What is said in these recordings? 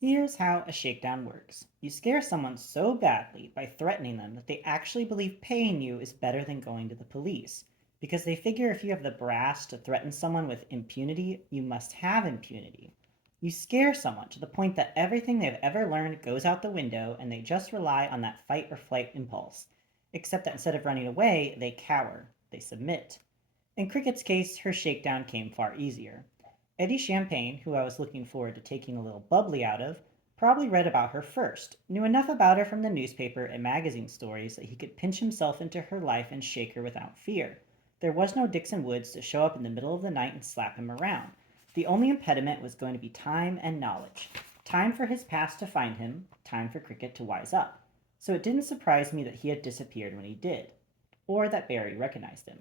Here's how a shakedown works. You scare someone so badly by threatening them that they actually believe paying you is better than going to the police. Because they figure if you have the brass to threaten someone with impunity, you must have impunity. You scare someone to the point that everything they've ever learned goes out the window and they just rely on that fight or flight impulse. Except that instead of running away, they cower, they submit. In Cricket's case, her shakedown came far easier. Eddie Champagne, who I was looking forward to taking a little bubbly out of, probably read about her first, knew enough about her from the newspaper and magazine stories that he could pinch himself into her life and shake her without fear. There was no Dixon Woods to show up in the middle of the night and slap him around. The only impediment was going to be time and knowledge. Time for his past to find him, time for Cricket to wise up. So it didn't surprise me that he had disappeared when he did, or that Barry recognized him,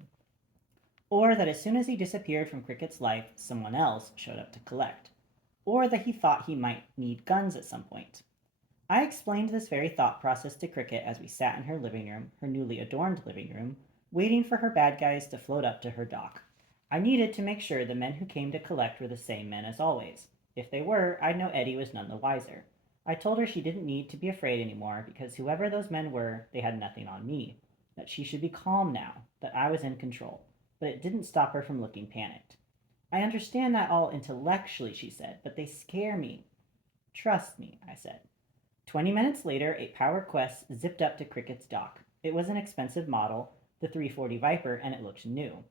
or that as soon as he disappeared from Cricket's life, someone else showed up to collect, or that he thought he might need guns at some point. I explained this very thought process to Cricket as we sat in her living room, her newly adorned living room, waiting for her bad guys to float up to her dock. I needed to make sure the men who came to collect were the same men as always. If they were, I'd know Eddie was none the wiser. I told her she didn't need to be afraid anymore because whoever those men were, they had nothing on me. That she should be calm now, that I was in control. But it didn't stop her from looking panicked. I understand that all intellectually, she said, but they scare me. Trust me, I said. 20 minutes later, a Power Quest zipped up to Cricket's dock. It was an expensive model, the 340 Viper, and it looked new.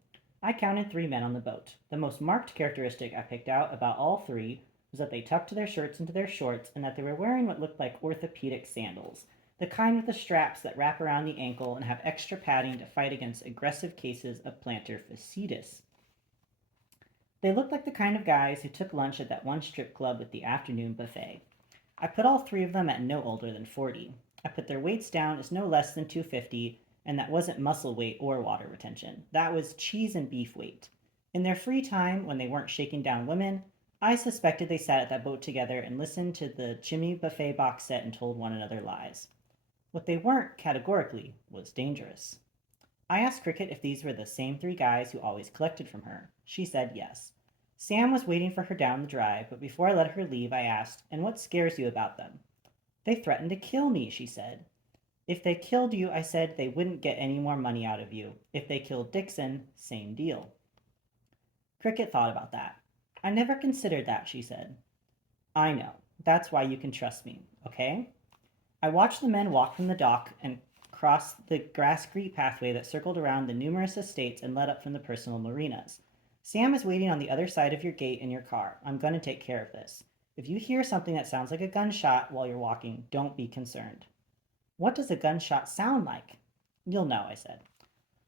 I counted 3 men on the boat. The most marked characteristic I picked out about all three was that they tucked their shirts into their shorts and that they were wearing what looked like orthopedic sandals, the kind with the straps that wrap around the ankle and have extra padding to fight against aggressive cases of plantar fasciitis. They looked like the kind of guys who took lunch at that one strip club with the afternoon buffet. I put all three of them at no older than 40. I put their weights down as no less than 250, and that wasn't muscle weight or water retention. That was cheese and beef weight. In their free time, when they weren't shaking down women, I suspected they sat at that boat together and listened to the Jimmy Buffet box set and told one another lies. What they weren't, categorically, was dangerous. I asked Cricket if these were the same three guys who always collected from her. She said yes. Sam was waiting for her down the drive, but before I let her leave, I asked, "And what scares you about them?" "They threatened to kill me," she said. "If they killed you," I said, "they wouldn't get any more money out of you. If they killed Dixon, same deal." Cricket thought about that. "I never considered that," she said. "I know. That's why you can trust me, okay?" I watched the men walk from the dock and cross the grass-green pathway that circled around the numerous estates and led up from the personal marinas. "Sam is waiting on the other side of your gate in your car. I'm going to take care of this. If you hear something that sounds like a gunshot while you're walking, don't be concerned." "What does a gunshot sound like?" "You'll know," I said.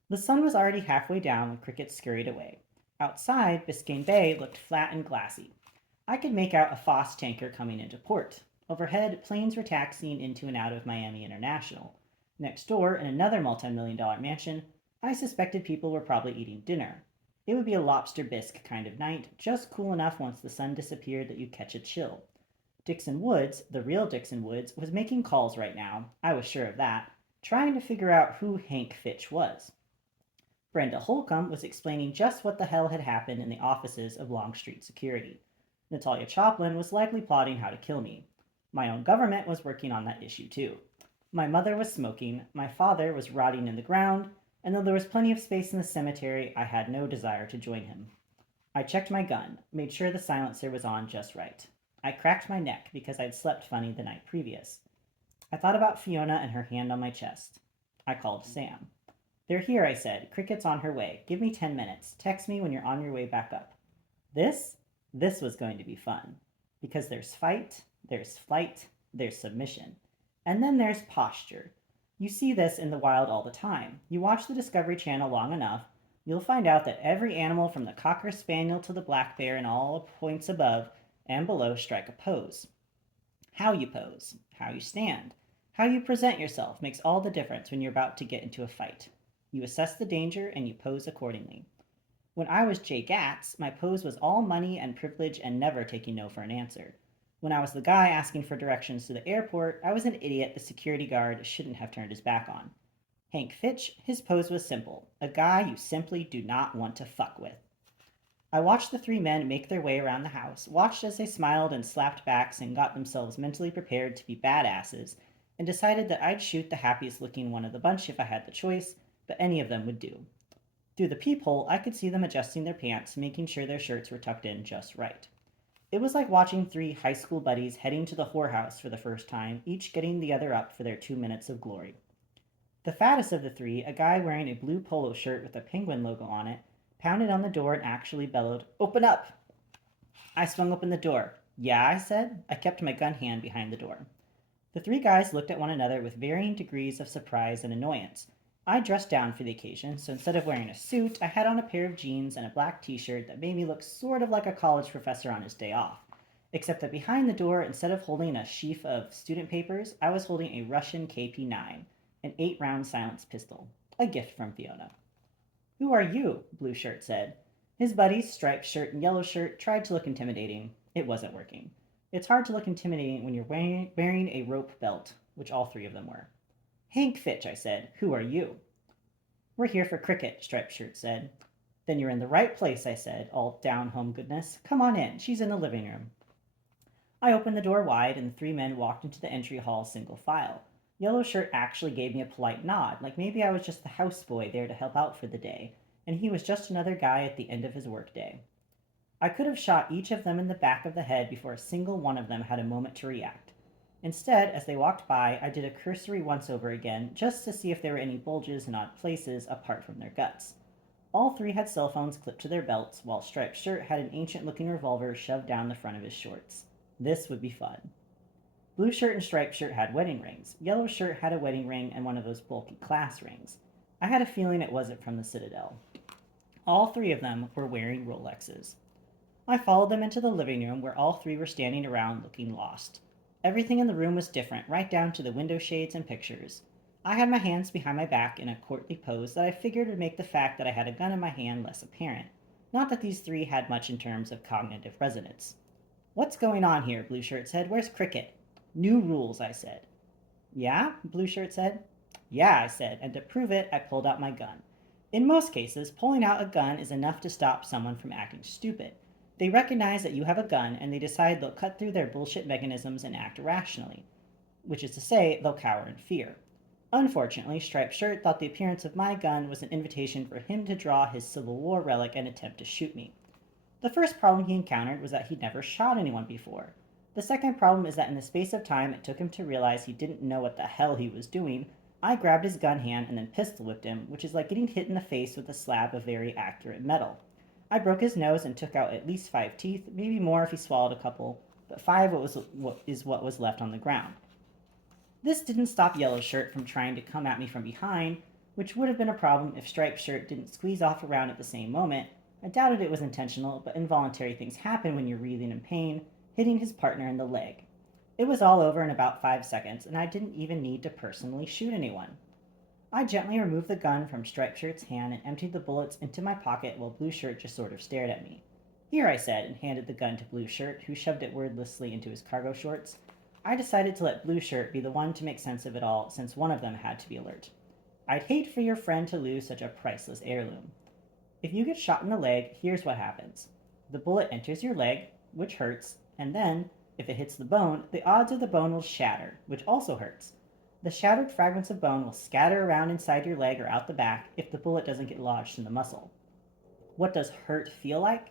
The sun was already halfway down when Cricket scurried away. Outside, Biscayne Bay looked flat and glassy. I could make out a Foss tanker coming into port. Overhead, planes were taxiing into and out of Miami International. Next door, in another multi-million-dollar mansion, I suspected people were probably eating dinner. It would be a lobster bisque kind of night, just cool enough once the sun disappeared that you'd catch a chill. Dixon Woods, the real Dixon Woods, was making calls right now, I was sure of that, trying to figure out who Hank Fitch was. Brenda Holcomb was explaining just what the hell had happened in the offices of Longstreet Security. Natalia Choplin was likely plotting how to kill me. My own government was working on that issue too. My mother was smoking, my father was rotting in the ground, and though there was plenty of space in the cemetery, I had no desire to join him. I checked my gun, made sure the silencer was on just right. I cracked my neck because I'd slept funny the night previous. I thought about Fiona and her hand on my chest. I called Sam. "They're here," I said. "Cricket's on her way. Give me 10 minutes. Text me when you're on your way back up." This, this was going to be fun. Because there's fight, there's flight, there's submission. And then there's posture. You see this in the wild all the time. You watch the Discovery Channel long enough, you'll find out that every animal from the Cocker Spaniel to the black bear and all points above and below strike a pose. How you pose, how you stand, how you present yourself makes all the difference when you're about to get into a fight. You assess the danger and you pose accordingly. When I was Jay Gatz, my pose was all money and privilege and never taking no for an answer. When I was the guy asking for directions to the airport, I was an idiot the security guard shouldn't have turned his back on. Hank Fitch, his pose was simple, a guy you simply do not want to fuck with. I watched the three men make their way around the house, watched as they smiled and slapped backs and got themselves mentally prepared to be badasses, and decided that I'd shoot the happiest looking one of the bunch if I had the choice, but any of them would do. Through the peephole, I could see them adjusting their pants, making sure their shirts were tucked in just right. It was like watching three high school buddies heading to the whorehouse for the first time, each getting the other up for their 2 minutes of glory. The fattest of the three, a guy wearing a blue polo shirt with a penguin logo on it, pounded on the door and actually bellowed, "Open up!" I swung open the door. "Yeah," I said. I kept my gun hand behind the door. The three guys looked at one another with varying degrees of surprise and annoyance. I dressed down for the occasion, so instead of wearing a suit, I had on a pair of jeans and a black t shirt that made me look sort of like a college professor on his day off. Except that behind the door, instead of holding a sheaf of student papers, I was holding a Russian KP-9, an 8-round silenced pistol, a gift from Fiona. "Who are you?" Blue Shirt said. His buddies, Striped Shirt and Yellow Shirt, tried to look intimidating. It wasn't working. It's hard to look intimidating when you're wearing a rope belt, which all three of them were. "Hank Fitch," I said. "Who are you?" "We're here for cricket," Striped Shirt said. "Then you're in the right place," I said, all down home goodness. "Come on in. She's in the living room." I opened the door wide, and the three men walked into the entry hall single file. Yellow Shirt actually gave me a polite nod, like maybe I was just the houseboy there to help out for the day, and he was just another guy at the end of his workday. I could have shot each of them in the back of the head before a single one of them had a moment to react. Instead, as they walked by, I did a cursory once over again, just to see if there were any bulges in odd places apart from their guts. All three had cell phones clipped to their belts, while Striped Shirt had an ancient looking revolver shoved down the front of his shorts. This would be fun. Blue Shirt and Striped Shirt had wedding rings. Yellow Shirt had a wedding ring and one of those bulky class rings. I had a feeling it wasn't from the Citadel. All three of them were wearing Rolexes. I followed them into the living room where all three were standing around looking lost. Everything in the room was different, right down to the window shades and pictures. I had my hands behind my back in a courtly pose that I figured would make the fact that I had a gun in my hand less apparent. Not that these three had much in terms of cognitive resonance. "What's going on here?" Blue Shirt said. "Where's cricket?" "New rules," I said. "Yeah?" Blue Shirt said. "Yeah," I said, and to prove it, I pulled out my gun. In most cases, pulling out a gun is enough to stop someone from acting stupid. They recognize that you have a gun and they decide they'll cut through their bullshit mechanisms and act rationally, which is to say, they'll cower in fear. Unfortunately, Striped Shirt thought the appearance of my gun was an invitation for him to draw his Civil War relic and attempt to shoot me. The first problem he encountered was that he'd never shot anyone before. The second problem is that in the space of time it took him to realize he didn't know what the hell he was doing. I grabbed his gun hand and then pistol whipped him, which is like getting hit in the face with a slab of very accurate metal. I broke his nose and took out at least 5 teeth, maybe more if he swallowed a couple, but five is what was left on the ground. This didn't stop Yellow Shirt from trying to come at me from behind, which would have been a problem if Striped Shirt didn't squeeze off around at the same moment. I doubted it was intentional, but involuntary things happen when you're writhing in pain, hitting his partner in the leg. It was all over in about 5 seconds, and I didn't even need to personally shoot anyone. I gently removed the gun from Striped Shirt's hand and emptied the bullets into my pocket while Blue Shirt just sort of stared at me. "Here," I said, and handed the gun to Blue Shirt, who shoved it wordlessly into his cargo shorts. I decided to let Blue Shirt be the one to make sense of it all, since one of them had to be alert. "I'd hate for your friend to lose such a priceless heirloom. If you get shot in the leg, here's what happens. The bullet enters your leg, which hurts, and then, if it hits the bone, the odds are the bone will shatter, which also hurts. The shattered fragments of bone will scatter around inside your leg or out the back if the bullet doesn't get lodged in the muscle. What does hurt feel like?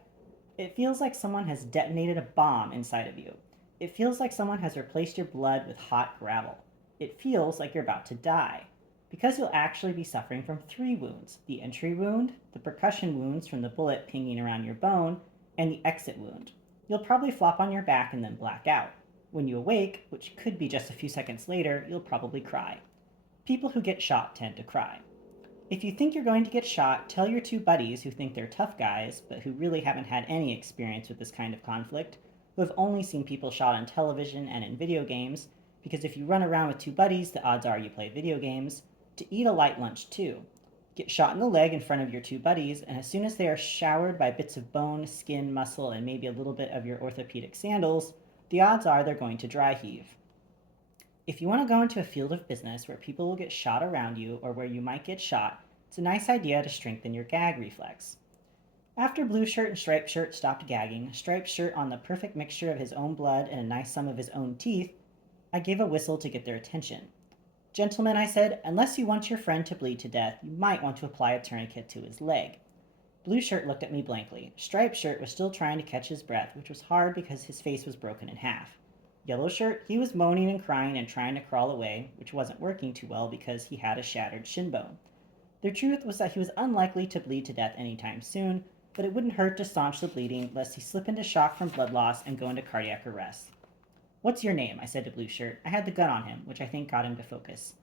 It feels like someone has detonated a bomb inside of you. It feels like someone has replaced your blood with hot gravel. It feels like you're about to die. Because you'll actually be suffering from three wounds: the entry wound, the percussion wounds from the bullet pinging around your bone, and the exit wound. You'll probably flop on your back and then black out. When you awake, which could be just a few seconds later, you'll probably cry. People who get shot tend to cry. If you think you're going to get shot, tell your two buddies who think they're tough guys, but who really haven't had any experience with this kind of conflict, who have only seen people shot on television and in video games, because if you run around with two buddies, the odds are you play video games, to eat a light lunch too. Get shot in the leg in front of your two buddies, and as soon as they are showered by bits of bone, skin, muscle, and maybe a little bit of your orthopedic sandals, the odds are they're going to dry heave. If you want to go into a field of business where people will get shot around you or where you might get shot, it's a nice idea to strengthen your gag reflex. After Blue Shirt and Striped Shirt stopped gagging, Striped Shirt on the perfect mixture of his own blood and a nice sum of his own teeth, I gave a whistle to get their attention. Gentlemen, I said, unless you want your friend to bleed to death, you might want to apply a tourniquet to his leg. Blue Shirt looked at me blankly. Striped Shirt was still trying to catch his breath, which was hard because his face was broken in half. Yellow Shirt, he was moaning and crying and trying to crawl away, which wasn't working too well because he had a shattered shin bone. The truth was that he was unlikely to bleed to death anytime soon, but it wouldn't hurt to staunch the bleeding lest he slip into shock from blood loss and go into cardiac arrest. What's your name? I said to Blue Shirt. I had the gun on him, which I think got him to focus.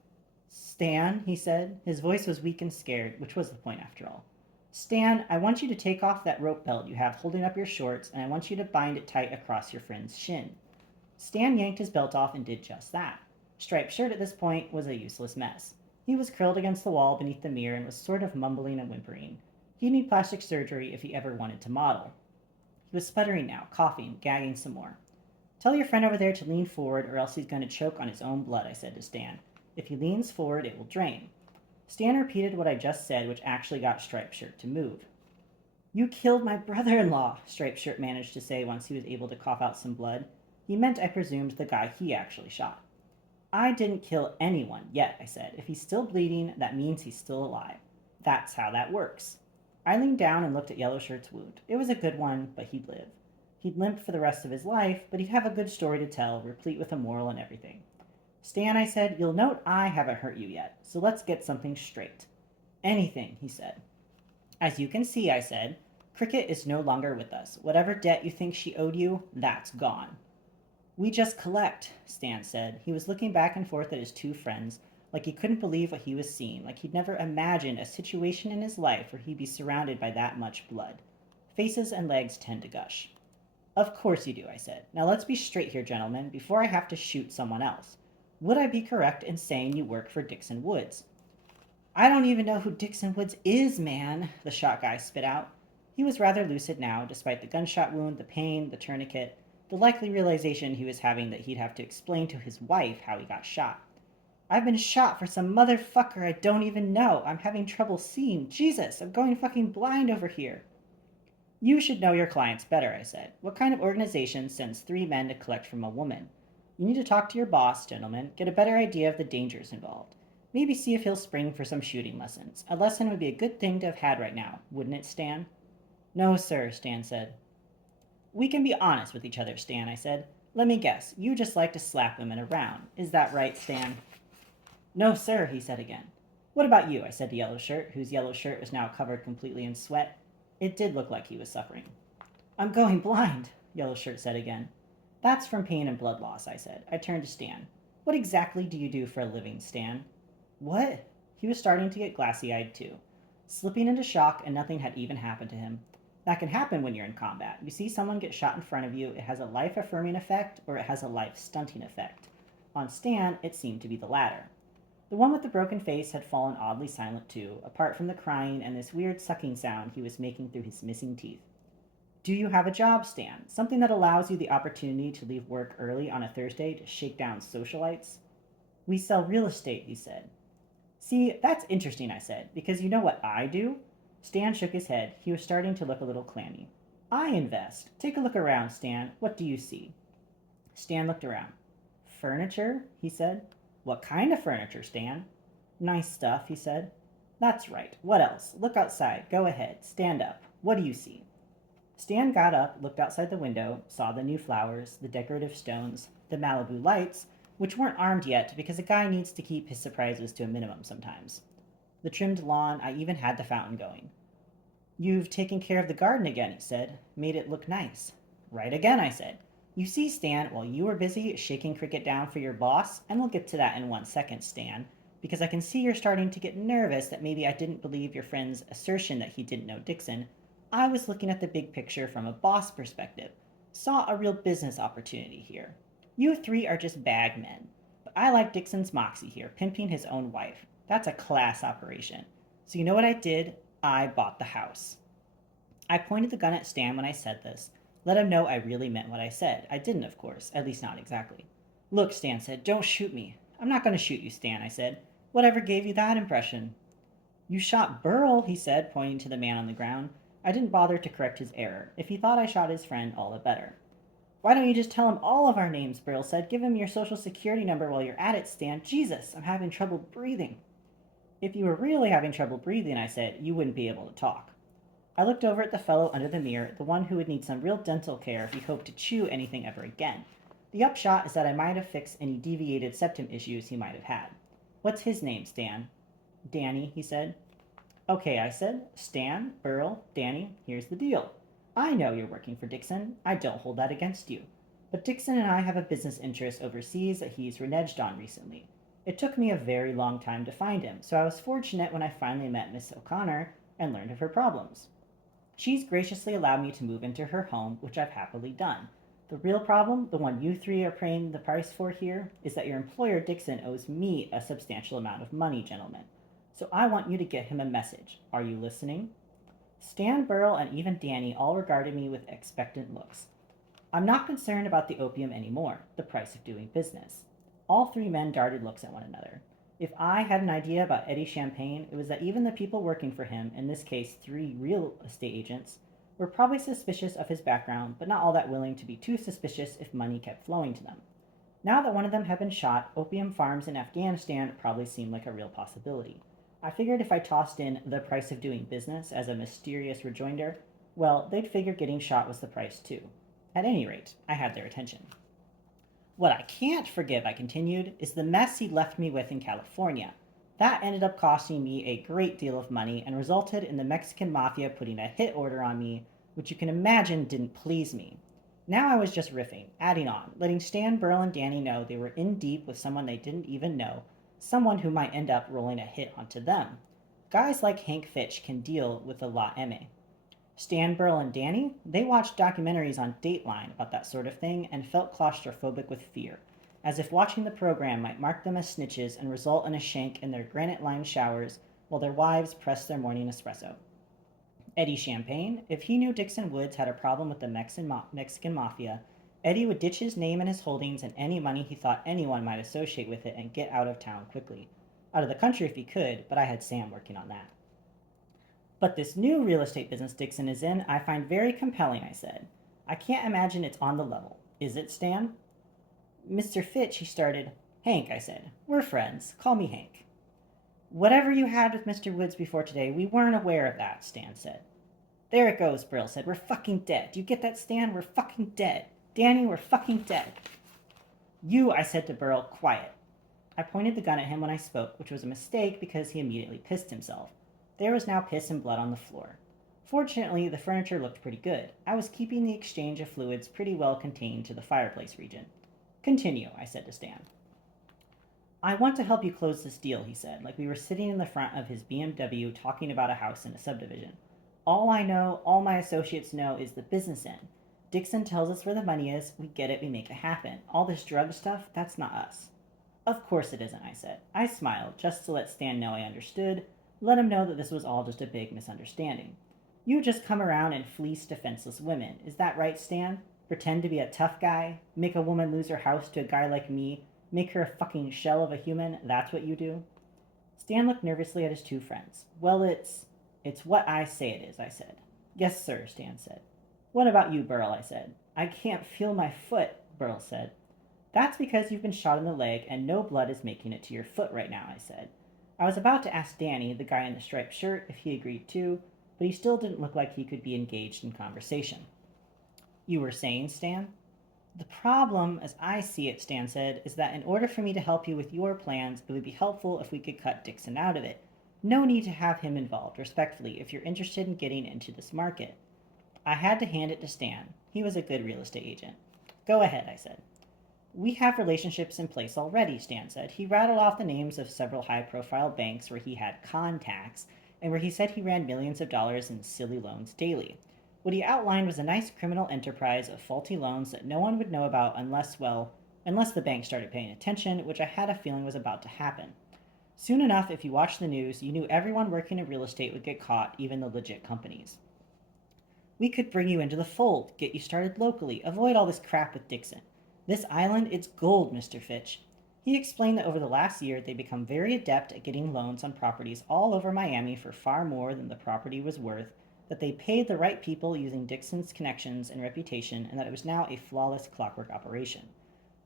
Stan, he said. His voice was weak and scared, which was the point after all. Stan, I want you to take off that rope belt you have holding up your shorts, and I want you to bind it tight across your friend's shin. Stan yanked his belt off and did just that. Striped Shirt at this point was a useless mess. He was curled against the wall beneath the mirror and was sort of mumbling and whimpering. He'd need plastic surgery if he ever wanted to model. He was sputtering now, coughing, gagging some more. Tell your friend over there to lean forward or else he's going to choke on his own blood, I said to Stan. If he leans forward, it will drain. Stan repeated what I just said, which actually got Striped Shirt to move. You killed my brother-in-law, Striped Shirt managed to say once he was able to cough out some blood. He meant, I presumed, the guy he actually shot. I didn't kill anyone yet, I said. If he's still bleeding, that means he's still alive. That's how that works. I leaned down and looked at Yellow Shirt's wound. It was a good one, but he'd live. He'd limp for the rest of his life, but he'd have a good story to tell, replete with a moral and everything. Stan, I said, you'll note I haven't hurt you yet, so let's get something straight. Anything, he said. As you can see, I said, Cricket is no longer with us. Whatever debt you think she owed you, that's gone. We just collect, Stan said. He was looking back and forth at his two friends, like he couldn't believe what he was seeing, like he'd never imagined a situation in his life where he'd be surrounded by that much blood. Faces and legs tend to gush. Of course you do, I said. Now let's be straight here, gentlemen, before I have to shoot someone else. Would I be correct in saying you work for Dixon Woods? I don't even know who Dixon Woods is, man, the shot guy spit out. He was rather lucid now, despite the gunshot wound, the pain, the tourniquet, the likely realization he was having that he'd have to explain to his wife how he got shot. I've been shot for some motherfucker I don't even know. I'm having trouble seeing. Jesus, I'm going fucking blind over here. You should know your clients better, I said. What kind of organization sends 3 men to collect from a woman? You need to talk to your boss, gentlemen, get a better idea of the dangers involved. Maybe see if he'll spring for some shooting lessons. A lesson would be a good thing to have had right now, wouldn't it, Stan? No, sir, Stan said. We can be honest with each other, Stan, I said. Let me guess, you just like to slap women around. Is that right, Stan? No, sir, he said again. What about you? I said to Yellow Shirt, whose yellow shirt was now covered completely in sweat. It did look like he was suffering. I'm going blind, Yellow Shirt said again. That's from pain and blood loss, I said. I turned to Stan. What exactly do you do for a living, Stan? What? He was starting to get glassy-eyed too, slipping into shock, and nothing had even happened to him. That can happen when you're in combat. You see someone get shot in front of you, it has a life-affirming effect or it has a life-stunting effect. On Stan, it seemed to be the latter. The one with the broken face had fallen oddly silent too, apart from the crying and this weird sucking sound he was making through his missing teeth. Do you have a job, Stan? Something that allows you the opportunity to leave work early on a Thursday to shake down socialites? We sell real estate, he said. See, that's interesting, I said, because you know what I do? Stan shook his head. He was starting to look a little clammy. I invest. Take a look around, Stan. What do you see? Stan looked around. Furniture? He said. What kind of furniture, Stan? Nice stuff, he said. That's right. What else? Look outside. Go ahead. Stand up. What do you see? Stan got up, looked outside the window, saw the new flowers, the decorative stones, the Malibu lights, which weren't armed yet because a guy needs to keep his surprises to a minimum sometimes. The trimmed lawn, I even had the fountain going. You've taken care of the garden again, he said. Made it look nice. Right again, I said. You see, Stan, while you were busy shaking Cricket down for your boss, and we'll get to that in 1 second, Stan, because I can see you're starting to get nervous that maybe I didn't believe your friend's assertion that he didn't know Dixon. I was looking at the big picture from a boss perspective. Saw a real business opportunity here. You 3 are just bag men. But I like Dixon's moxie here, pimping his own wife. That's a class operation. So you know what I did? I bought the house. I pointed the gun at Stan when I said this. Let him know I really meant what I said. I didn't, of course. At least not exactly. Look, Stan said, don't shoot me. I'm not going to shoot you, Stan, I said. Whatever gave you that impression? You shot Burl, he said, pointing to the man on the ground. I didn't bother to correct his error. If he thought I shot his friend, all the better. Why don't you just tell him all of our names? Burl said. Give him your social security number while you're at it, Stan. Jesus, I'm having trouble breathing. If you were really having trouble breathing, I said, you wouldn't be able to talk. I looked over at the fellow under the mirror, the one who would need some real dental care if he hoped to chew anything ever again. The upshot is that I might have fixed any deviated septum issues he might have had. What's his name, Stan? Danny, he said. Okay, I said. Stan, Burl, Danny, here's the deal. I know you're working for Dixon. I don't hold that against you. But Dixon and I have a business interest overseas that he's reneged on recently. It took me a very long time to find him, so I was fortunate when I finally met Miss O'Connor and learned of her problems. She's graciously allowed me to move into her home, which I've happily done. The real problem, the one you three are paying the price for here, is that your employer Dixon owes me a substantial amount of money, gentlemen. So I want you to get him a message. Are you listening? Stan, Burl, and even Danny all regarded me with expectant looks. I'm not concerned about the opium anymore, the price of doing business. All three men darted looks at one another. If I had an idea about Eddie Champagne, it was that even the people working for him, in this case 3 real estate agents, were probably suspicious of his background, but not all that willing to be too suspicious if money kept flowing to them. Now that one of them had been shot, opium farms in Afghanistan probably seemed like a real possibility. I figured if I tossed in the price of doing business as a mysterious rejoinder, well, they'd figure getting shot was the price too. At any rate, I had their attention. What I can't forgive, I continued, is the mess he left me with in California. That ended up costing me a great deal of money and resulted in the Mexican mafia putting a hit order on me, which you can imagine didn't please me. Now I was just riffing, adding on, letting Stan, Burl, and Danny know they were in deep with someone they didn't even know, someone who might end up rolling a hit onto them. Guys like Hank Fitch can deal with the La M. Stan, Burl, and Danny, they watched documentaries on Dateline about that sort of thing and felt claustrophobic with fear, as if watching the program might mark them as snitches and result in a shank in their granite-lined showers while their wives pressed their morning espresso. Eddie Champagne, if he knew Dixon Woods had a problem with the Mexican mafia, Eddie would ditch his name and his holdings and any money he thought anyone might associate with it and get out of town quickly. Out of the country if he could, but I had Sam working on that. But this new real estate business Dixon is in, I find very compelling, I said. I can't imagine it's on the level. Is it, Stan? Mr. Fitch, he started. Hank, I said. We're friends. Call me Hank. Whatever you had with Mr. Woods before today, we weren't aware of that, Stan said. There it goes, Brill said. We're fucking dead. Do you get that, Stan? We're fucking dead. Danny, we're fucking dead. You, I said to Burl, quiet. I pointed the gun at him when I spoke, which was a mistake because he immediately pissed himself. There was now piss and blood on the floor. Fortunately, the furniture looked pretty good. I was keeping the exchange of fluids pretty well contained to the fireplace region. Continue, I said to Stan. I want to help you close this deal, he said, like we were sitting in the front of his BMW talking about a house in a subdivision. All I know, all my associates know, is the business end. Dixon tells us where the money is, we get it, we make it happen. All this drug stuff, that's not us. Of course it isn't, I said. I smiled, just to let Stan know I understood, let him know that this was all just a big misunderstanding. You just come around and fleece defenseless women. Is that right, Stan? Pretend to be a tough guy? Make a woman lose her house to a guy like me? Make her a fucking shell of a human? That's what you do? Stan looked nervously at his two friends. Well, it's what I say it is, I said. Yes, sir, Stan said. What about you, Burl, I said. I can't feel my foot, Burl said. That's because you've been shot in the leg and no blood is making it to your foot right now, I said. I was about to ask Danny, the guy in the striped shirt, if he agreed too, but he still didn't look like he could be engaged in conversation. You were saying, Stan? The problem, as I see it, Stan said, is that in order for me to help you with your plans, it would be helpful if we could cut Dixon out of it. No need to have him involved, respectfully, if you're interested in getting into this market. I had to hand it to Stan. He was a good real estate agent. Go ahead, I said. We have relationships in place already, Stan said. He rattled off the names of several high-profile banks where he had contacts, and where he said he ran millions of dollars in silly loans daily. What he outlined was a nice criminal enterprise of faulty loans that no one would know about unless the bank started paying attention, which I had a feeling was about to happen. Soon enough, if you watched the news, you knew everyone working in real estate would get caught, even the legit companies. We could bring you into the fold, get you started locally, avoid all this crap with Dixon. This island, it's gold, Mr. Fitch. He explained that over the last year, they'd become very adept at getting loans on properties all over Miami for far more than the property was worth, that they paid the right people using Dixon's connections and reputation, and that it was now a flawless clockwork operation.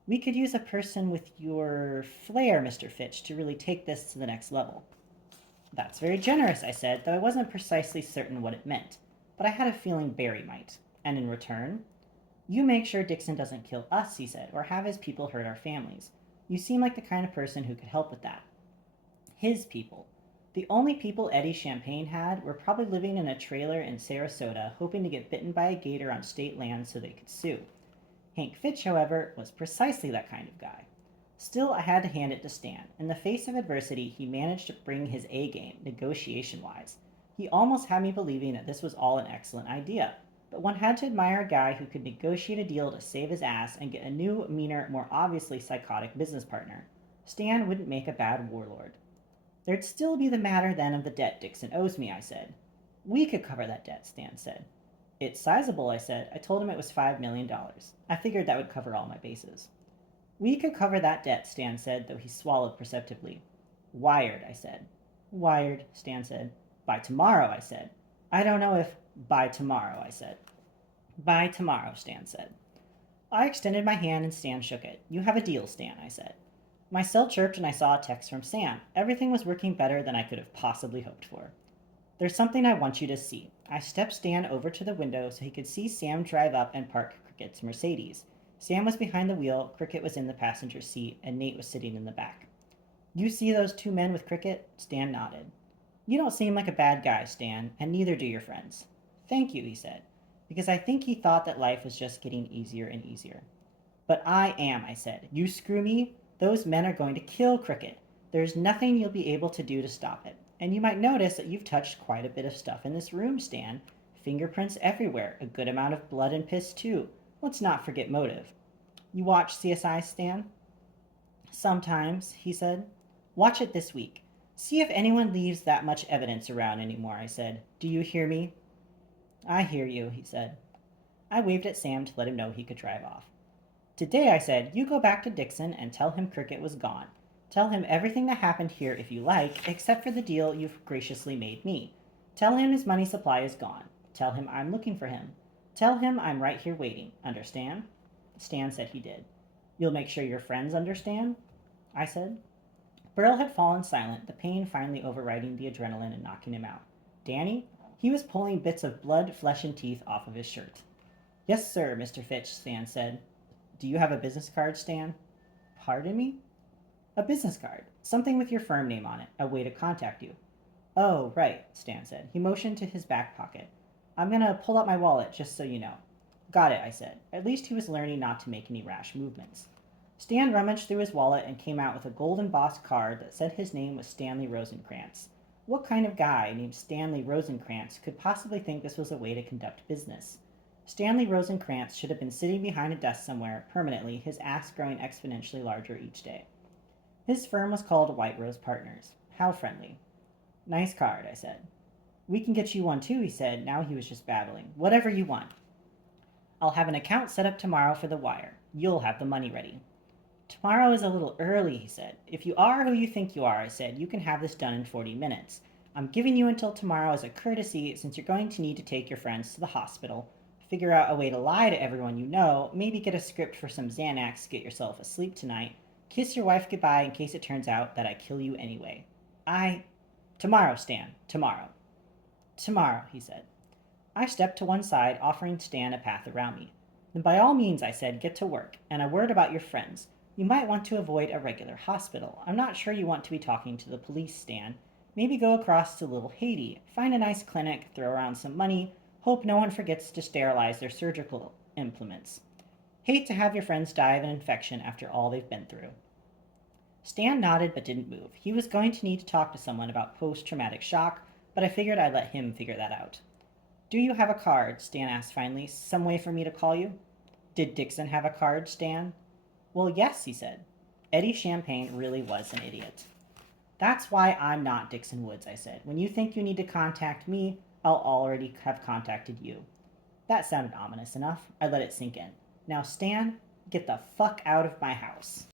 We could use a person with your flair, Mr. Fitch, to really take this to the next level. That's very generous, I said, though I wasn't precisely certain what it meant. But I had a feeling Barry might. And in return, you make sure Dixon doesn't kill us, he said, or have his people hurt our families. You seem like the kind of person who could help with that. His people. The only people Eddie Champagne had were probably living in a trailer in Sarasota, hoping to get bitten by a gator on state land so they could sue. Hank Fitch, however, was precisely that kind of guy. Still, I had to hand it to Stan. In the face of adversity, he managed to bring his A game, negotiation wise. He almost had me believing that this was all an excellent idea, but one had to admire a guy who could negotiate a deal to save his ass and get a new, meaner, more obviously psychotic business partner. Stan wouldn't make a bad warlord. There'd still be the matter then of the debt Dixon owes me, I said. We could cover that debt, Stan said. It's sizable, I said. I told him it was $5 million. I figured that would cover all my bases. We could cover that debt, Stan said, though he swallowed perceptibly. Wired, I said. Wired, Stan said. By tomorrow, I said. I don't know if by tomorrow, I said. By tomorrow, Stan said. I extended my hand and Stan shook it. You have a deal, Stan, I said. My cell chirped and I saw a text from Sam. Everything was working better than I could have possibly hoped for. There's something I want you to see. I stepped Stan over to the window so he could see Sam drive up and park Cricket's Mercedes. Sam was behind the wheel, Cricket was in the passenger seat, and Nate was sitting in the back. You see those two men with Cricket? Stan nodded. You don't seem like a bad guy, Stan, and neither do your friends. Thank you, he said, because I think he thought that life was just getting easier and easier. But I am, I said. You screw me, those men are going to kill Cricket. There's nothing you'll be able to do to stop it. And you might notice that you've touched quite a bit of stuff in this room, Stan. Fingerprints everywhere, a good amount of blood and piss too. Let's not forget motive. You watch CSI, Stan? Sometimes, he said. Watch it this week. See if anyone leaves that much evidence around anymore, I said. Do you hear me? I hear you, he said. I waved at Sam to let him know he could drive off. Today, I said, you go back to Dixon and tell him Cricket was gone. Tell him everything that happened here if you like, except for the deal you've graciously made me. Tell him his money supply is gone. Tell him I'm looking for him. Tell him I'm right here waiting. Understand? Stan said he did. You'll make sure your friends understand? I said. Burl had fallen silent, the pain finally overriding the adrenaline and knocking him out. Danny? He was pulling bits of blood, flesh, and teeth off of his shirt. Yes, sir, Mr. Fitch, Stan said. Do you have a business card, Stan? Pardon me? A business card. Something with your firm name on it. A way to contact you. Oh, right, Stan said. He motioned to his back pocket. I'm going to pull out my wallet, just so you know. Got it, I said. At least he was learning not to make any rash movements. Stan rummaged through his wallet and came out with a gold embossed card that said his name was Stanley Rosencrantz. What kind of guy named Stanley Rosencrantz could possibly think this was a way to conduct business? Stanley Rosencrantz should have been sitting behind a desk somewhere, permanently, his ass growing exponentially larger each day. His firm was called White Rose Partners. How friendly. Nice card, I said. We can get you one too, he said. Now he was just babbling. Whatever you want. I'll have an account set up tomorrow for the wire. You'll have the money ready. Tomorrow is a little early, he said. If you are who you think you are, I said, you can have this done in 40 minutes. I'm giving you until tomorrow as a courtesy since you're going to need to take your friends to the hospital, figure out a way to lie to everyone you know, maybe get a script for some Xanax to get yourself asleep tonight, kiss your wife goodbye in case it turns out that I kill you anyway. Tomorrow, Stan. Tomorrow. Tomorrow, he said. I stepped to one side, offering Stan a path around me. Then by all means, I said, get to work. And a word about your friends. You might want to avoid a regular hospital. I'm not sure you want to be talking to the police, Stan. Maybe go across to Little Haiti, find a nice clinic, throw around some money, hope no one forgets to sterilize their surgical implements. Hate to have your friends die of an infection after all they've been through. Stan nodded but didn't move. He was going to need to talk to someone about post-traumatic shock, but I figured I'd let him figure that out. Do you have a card? Stan asked finally. Some way for me to call you? Did Dixon have a card, Stan? Well, yes, he said. Eddie Champagne really was an idiot. That's why I'm not Dixon Woods, I said. When you think you need to contact me, I'll already have contacted you. That sounded ominous enough. I let it sink in. Now, Stan, get the fuck out of my house.